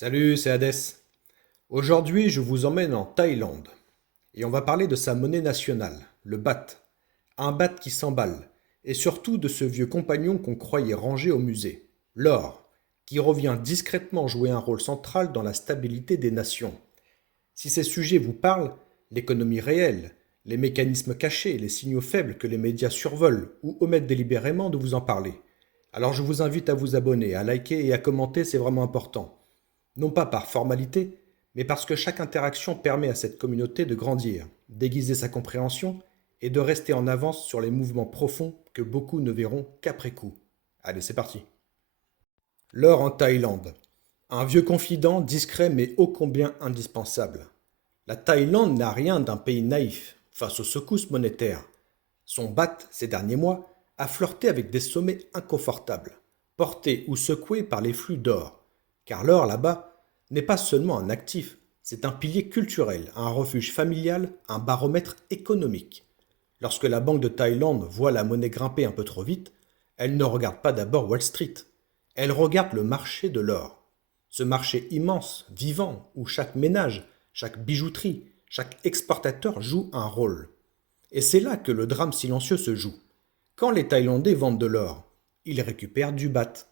Salut, c'est Hadès. Aujourd'hui, je vous emmène en Thaïlande et on va parler de sa monnaie nationale, le baht. Un baht qui s'emballe et surtout de ce vieux compagnon qu'on croyait rangé au musée, l'or, qui revient discrètement jouer un rôle central dans la stabilité des nations. Si ces sujets vous parlent, l'économie réelle, les mécanismes cachés, les signaux faibles que les médias survolent ou omettent délibérément de vous en parler, alors je vous invite à vous abonner, à liker et à commenter, c'est vraiment important. Non pas par formalité, mais parce que chaque interaction permet à cette communauté de grandir, d'aiguiser sa compréhension et de rester en avance sur les mouvements profonds que beaucoup ne verront qu'après coup. Allez, c'est parti. L'or en Thaïlande. Un vieux confident discret mais ô combien indispensable. La Thaïlande n'a rien d'un pays naïf face aux secousses monétaires. Son baht, ces derniers mois, a flirté avec des sommets inconfortables, portés ou secoués par les flux d'or. Car l'or, là-bas, n'est pas seulement un actif, c'est un pilier culturel, un refuge familial, un baromètre économique. Lorsque la Banque de Thaïlande voit la monnaie grimper un peu trop vite, elle ne regarde pas d'abord Wall Street, elle regarde le marché de l'or. Ce marché immense, vivant, où chaque ménage, chaque bijouterie, chaque exportateur joue un rôle. Et c'est là que le drame silencieux se joue. Quand les Thaïlandais vendent de l'or, ils récupèrent du baht.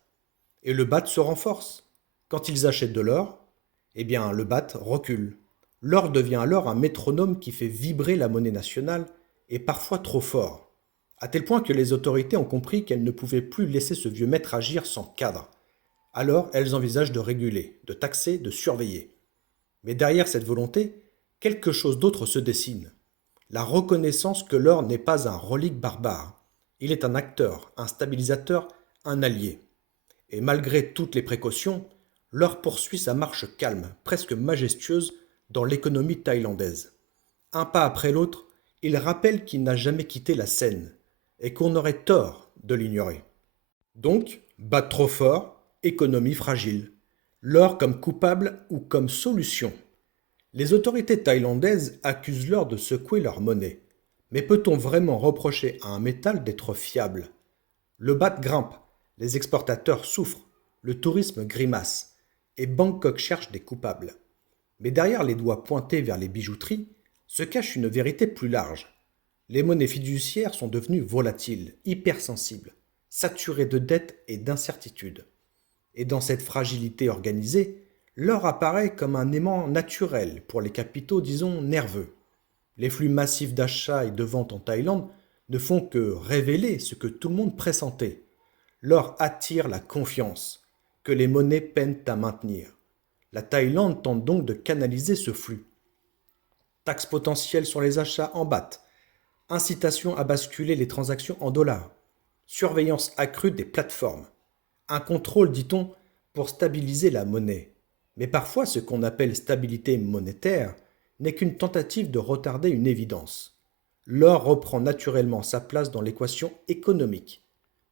Et le baht se renforce. Quand ils achètent de l'or, eh bien le baht recule. L'or devient alors un métronome qui fait vibrer la monnaie nationale, et parfois trop fort. À tel point que les autorités ont compris qu'elles ne pouvaient plus laisser ce vieux maître agir sans cadre. Alors elles envisagent de réguler, de taxer, de surveiller. Mais derrière cette volonté, quelque chose d'autre se dessine. La reconnaissance que l'or n'est pas un relique barbare. Il est un acteur, un stabilisateur, un allié. Et malgré toutes les précautions, l'or poursuit sa marche calme, presque majestueuse, dans l'économie thaïlandaise. Un pas après l'autre, il rappelle qu'il n'a jamais quitté la scène, et qu'on aurait tort de l'ignorer. Donc, battre trop fort, économie fragile. L'or comme coupable ou comme solution. Les autorités thaïlandaises accusent l'or de secouer leur monnaie. Mais peut-on vraiment reprocher à un métal d'être fiable? Le baht grimpe, les exportateurs souffrent, le tourisme grimace, et Bangkok cherche des coupables. Mais derrière les doigts pointés vers les bijouteries se cache une vérité plus large. Les monnaies fiduciaires sont devenues volatiles, hypersensibles, saturées de dettes et d'incertitudes. Et dans cette fragilité organisée, l'or apparaît comme un aimant naturel pour les capitaux, disons, nerveux. Les flux massifs d'achats et de ventes en Thaïlande ne font que révéler ce que tout le monde pressentait. L'or attire la confiance, que les monnaies peinent à maintenir. La Thaïlande tente donc de canaliser ce flux. Taxes potentielles sur les achats en bahts, incitation à basculer les transactions en dollars, surveillance accrue des plateformes, un contrôle, dit-on, pour stabiliser la monnaie. Mais parfois, ce qu'on appelle stabilité monétaire n'est qu'une tentative de retarder une évidence. L'or reprend naturellement sa place dans l'équation économique,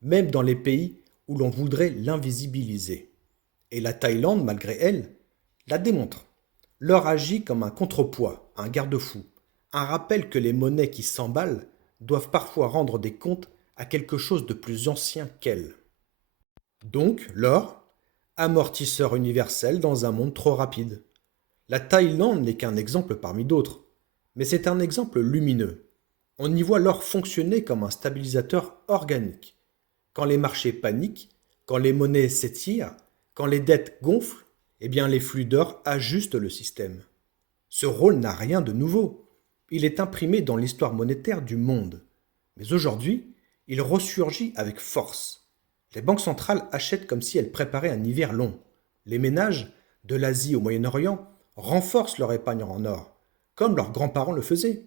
même dans les pays où l'on voudrait l'invisibiliser. Et la Thaïlande, malgré elle, la démontre. L'or agit comme un contrepoids, un garde-fou, un rappel que les monnaies qui s'emballent doivent parfois rendre des comptes à quelque chose de plus ancien qu'elles. Donc, l'or, amortisseur universel dans un monde trop rapide. La Thaïlande n'est qu'un exemple parmi d'autres, mais c'est un exemple lumineux. On y voit l'or fonctionner comme un stabilisateur organique. Quand les marchés paniquent, quand les monnaies s'étirent, quand les dettes gonflent, eh bien les flux d'or ajustent le système. Ce rôle n'a rien de nouveau. Il est imprimé dans l'histoire monétaire du monde. Mais aujourd'hui, il ressurgit avec force. Les banques centrales achètent comme si elles préparaient un hiver long. Les ménages, de l'Asie au Moyen-Orient, renforcent leur épargne en or, comme leurs grands-parents le faisaient.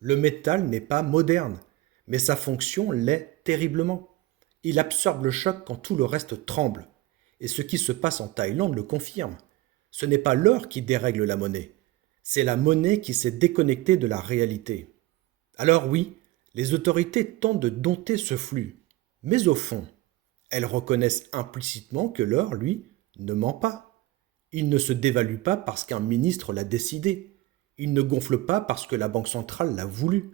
Le métal n'est pas moderne, mais sa fonction l'est terriblement. Il absorbe le choc quand tout le reste tremble. Et ce qui se passe en Thaïlande le confirme. Ce n'est pas l'or qui dérègle la monnaie, c'est la monnaie qui s'est déconnectée de la réalité. Alors oui, les autorités tentent de dompter ce flux, mais au fond, elles reconnaissent implicitement que l'or, lui, ne ment pas. Il ne se dévalue pas parce qu'un ministre l'a décidé. Il ne gonfle pas parce que la Banque centrale l'a voulu.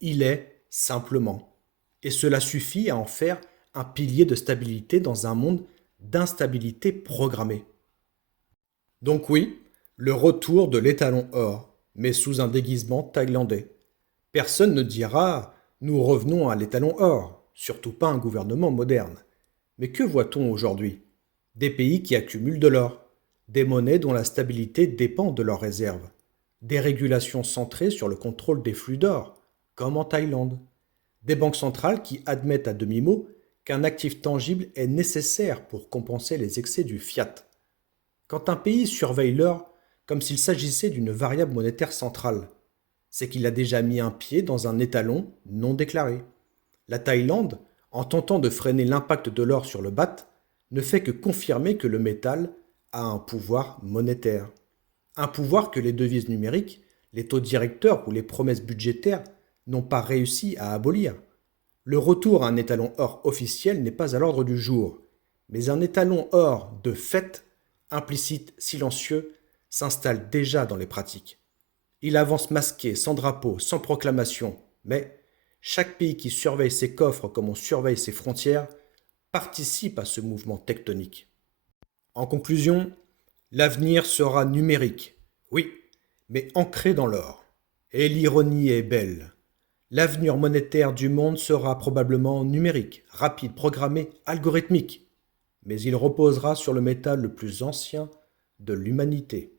Il est simplement. Et cela suffit à en faire un pilier de stabilité dans un monde d'instabilité programmée. Donc oui, le retour de l'étalon or, mais sous un déguisement thaïlandais. Personne ne dira nous revenons à l'étalon or, surtout pas un gouvernement moderne. Mais que voit-on aujourd'hui? Des pays qui accumulent de l'or, des monnaies dont la stabilité dépend de leurs réserves, des régulations centrées sur le contrôle des flux d'or, comme en Thaïlande, des banques centrales qui admettent à demi-mot qu'un actif tangible est nécessaire pour compenser les excès du fiat. Quand un pays surveille l'or comme s'il s'agissait d'une variable monétaire centrale, c'est qu'il a déjà mis un pied dans un étalon non déclaré. La Thaïlande, en tentant de freiner l'impact de l'or sur le baht, ne fait que confirmer que le métal a un pouvoir monétaire. Un pouvoir que les devises numériques, les taux directeurs ou les promesses budgétaires n'ont pas réussi à abolir. Le retour à un étalon or officiel n'est pas à l'ordre du jour, mais un étalon or de fait, implicite, silencieux, s'installe déjà dans les pratiques. Il avance masqué, sans drapeau, sans proclamation, mais chaque pays qui surveille ses coffres comme on surveille ses frontières participe à ce mouvement tectonique. En conclusion, l'avenir sera numérique, oui, mais ancré dans l'or. Et l'ironie est belle. L'avenir monétaire du monde sera probablement numérique, rapide, programmé, algorithmique, mais il reposera sur le métal le plus ancien de l'humanité.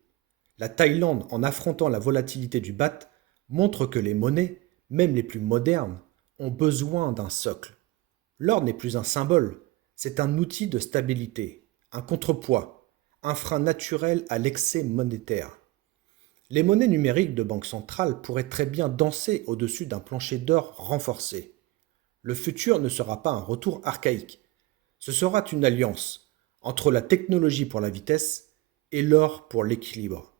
La Thaïlande, en affrontant la volatilité du baht, montre que les monnaies, même les plus modernes, ont besoin d'un socle. L'or n'est plus un symbole, c'est un outil de stabilité, un contrepoids, un frein naturel à l'excès monétaire. Les monnaies numériques de banque centrale pourraient très bien danser au-dessus d'un plancher d'or renforcé. Le futur ne sera pas un retour archaïque, ce sera une alliance entre la technologie pour la vitesse et l'or pour l'équilibre.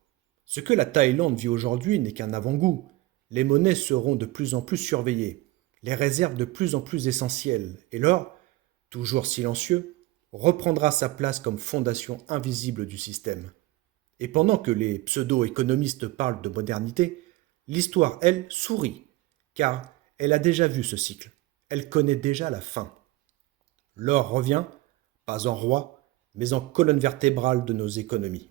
Ce que la Thaïlande vit aujourd'hui n'est qu'un avant-goût. Les monnaies seront de plus en plus surveillées, les réserves de plus en plus essentielles, et l'or, toujours silencieux, reprendra sa place comme fondation invisible du système. Et pendant que les pseudo-économistes parlent de modernité, l'histoire, elle, sourit, car elle a déjà vu ce cycle, elle connaît déjà la fin. L'or revient, pas en roi, mais en colonne vertébrale de nos économies.